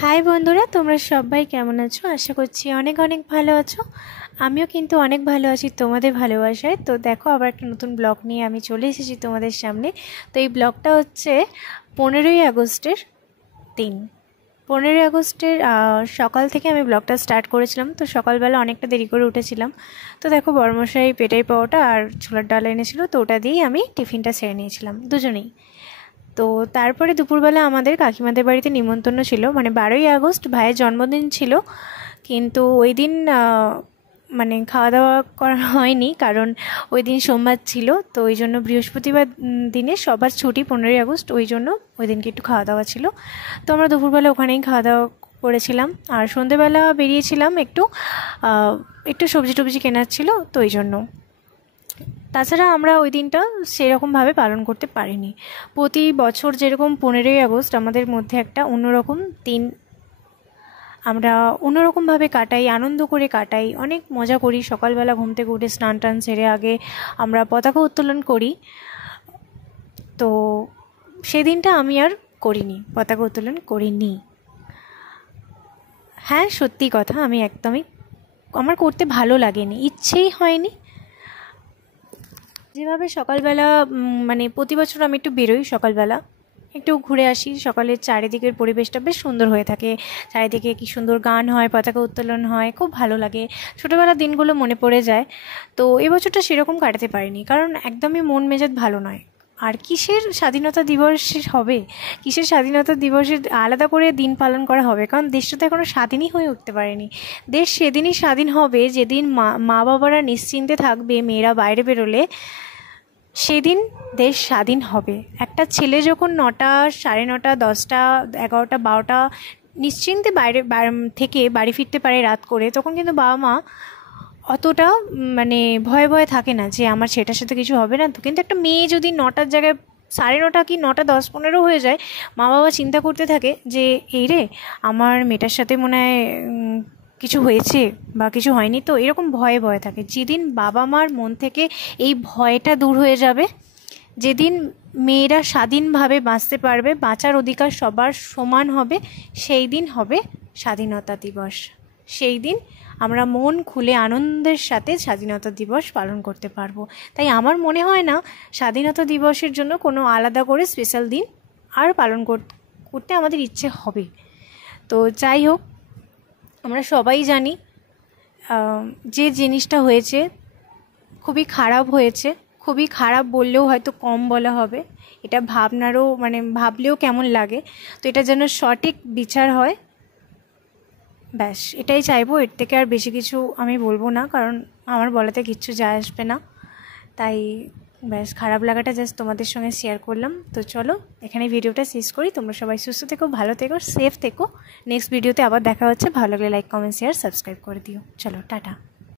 High বন্ধুরা, তোমরা সবাই কেমন আছো? আশা করছি অনেক অনেক ভালো আছো। আমিও কিন্তু অনেক ভালো আছি তোমাদের ভালোবাসায়। তো দেখো, আবার একটা নতুন ব্লগ নিয়ে আমি চলে এসেছি তোমাদের সামনে। তো এই ব্লগটা হচ্ছে 15ই আগস্টের দিন। 15ই আগস্টের সকাল থেকে আমি ব্লগটা স্টার্ট করেছিলাম। তো সকালবেলা অনেকটা দেরি করে উঠেছিলাম। তো দেখো, বড়মশাই পেটাই পাওয়াটা আর ছোলার ডাল এনেছিল, তো ওটা দিয়েই আমি টিফিনটা সেরে নিয়েছিলাম দুজনেই। তো তারপরে দুপুরবেলা আমাদের কাকিমাদের বাড়িতে নিমন্ত্রণ ছিল, মানে 12ই আগস্ট ভাইয়ের জন্মদিন ছিল। কিন্তু ওই দিন মানে খাওয়া দাওয়া করা হয়নি, কারণ ওই দিন সোমবার ছিল। তো ওই জন্য বৃহস্পতিবার দিনে সবার ছুটি 15ই আগস্ট, ওই জন্য ওই দিনকে একটু খাওয়া দাওয়া ছিল। তো আমরা দুপুরবেলা ওখানেই খাওয়া দাওয়া করেছিলাম। আর সন্ধেবেলা বেরিয়েছিলাম একটু একটু সবজি টবজি কেনার ছিল, তো ওই জন্য। তাছাড়া আমরা ওই দিনটা সেরকমভাবে পালন করতে পারিনি। প্রতি বছর যেরকম 15ই আগস্ট আমাদের মধ্যে একটা অন্যরকম দিন, আমরা অন্যরকমভাবে কাটাই, আনন্দ করে কাটাই, অনেক মজা করি। সকালবেলা ঘুম থেকে উঠে স্নান টান সেরে আগে আমরা পতাকা উত্তোলন করি। তো সেদিনটা আমি আর করিনি, পতাকা উত্তোলন করিনি। হ্যাঁ, সত্যি কথা, আমি একদমই আমার করতে ভালো লাগেনি, ইচ্ছেই হয়নি। যেভাবে সকালবেলা মানে প্রতি বছর আমি একটু বেরোই, সকালবেলা একটু ঘুরে আসি। সকালের চারিদিকের পরিবেশটা বেশ সুন্দর হয়ে থাকে, চারিদিকে কি সুন্দর গান হয়, পতাকা উত্তোলন হয়, খুব ভালো লাগে। ছোটোবেলার দিনগুলো মনে পড়ে যায়। তো এবছরটা সেরকম কাটাতে পারিনি, কারণ একদমই মন মেজাজ ভালো নয়। আর কিসের স্বাধীনতা দিবস হবে, কিসের স্বাধীনতা দিবসের আলাদা করে দিন পালন করা হবে, কারণ দেশটা তো এখনও স্বাধীনই হয়ে উঠতে পারেনি। দেশ সেদিনই স্বাধীন হবে যেদিন মা বাবারা নিশ্চিন্তে থাকবে মেয়েরা বাইরে বেরোলে, সেদিন দেশ স্বাধীন হবে। একটা ছেলে যখন 9টা, 9:30, 10টা, 11টা, 12টা নিশ্চিন্তে বাইরে থেকে বাড়ি ফিরতে পারে রাত করে, তখন কিন্তু বাবা মা অতটা মানে ভয়ে ভয়ে থাকে না যে আমার ছেলেটার সাথে কিছু হবে না। তো কিন্তু একটা মেয়ে যদি 9টার জায়গায় 9:30 কি 9টা 10-15 হয়ে যায়, মা বাবা চিন্তা করতে থাকে যে এই রে, আমার মেয়েটার সাথে মনে হয় কিছু হয়েছে বা কিছু হয়নি। তো এরকম ভয়ে ভয়ে থাকে। যেদিন বাবা মার মন থেকে এই ভয়টা দূর হয়ে যাবে, যেদিন মেয়েরা স্বাধীনভাবে বাঁচতে পারবে, বাঁচার অধিকার সবার সমান হবে, সেই দিন হবে স্বাধীনতা দিবস। সেই দিন আমরা মন খুলে আনন্দের সাথে স্বাধীনতা দিবস পালন করতে পারবো। তাই আমার মনে হয় না স্বাধীনতা দিবসের জন্য কোনো আলাদা করে স্পেশাল দিন আর পালন করতে আমাদের ইচ্ছে হবে। তো যাই হোক, আমরা সবাই জানি যে জিনিসটা হয়েছে খুবই খারাপ হয়েছে। খুবই খারাপ বললেও হয়তো কম বলা হবে, এটা ভাবনারও মানে ভাবলেও কেমন লাগে। তো এটা যেন সঠিক বিচার হয়, ব্যাস এটাই চাইবো। এর থেকে আর বেশি কিছু আমি বলবো না, কারণ আমার বলাতে কিচ্ছু যায় আসবে না। তাই ব্যাস, খারাপ লাগাটা জাস্ট তোমাদের সঙ্গে শেয়ার করলাম। তো চলো, এখানে ভিডিওটা শেষ করি। তোমরা সবাই সুস্থ থেকো, ভালো থেকো, সেফ থেকো। নেক্সট ভিডিওতে আবার দেখা হচ্ছে। ভালো লাগলে লাইক, কমেন্ট, শেয়ার, সাবস্ক্রাইব করে দিও। চলো, টাটা।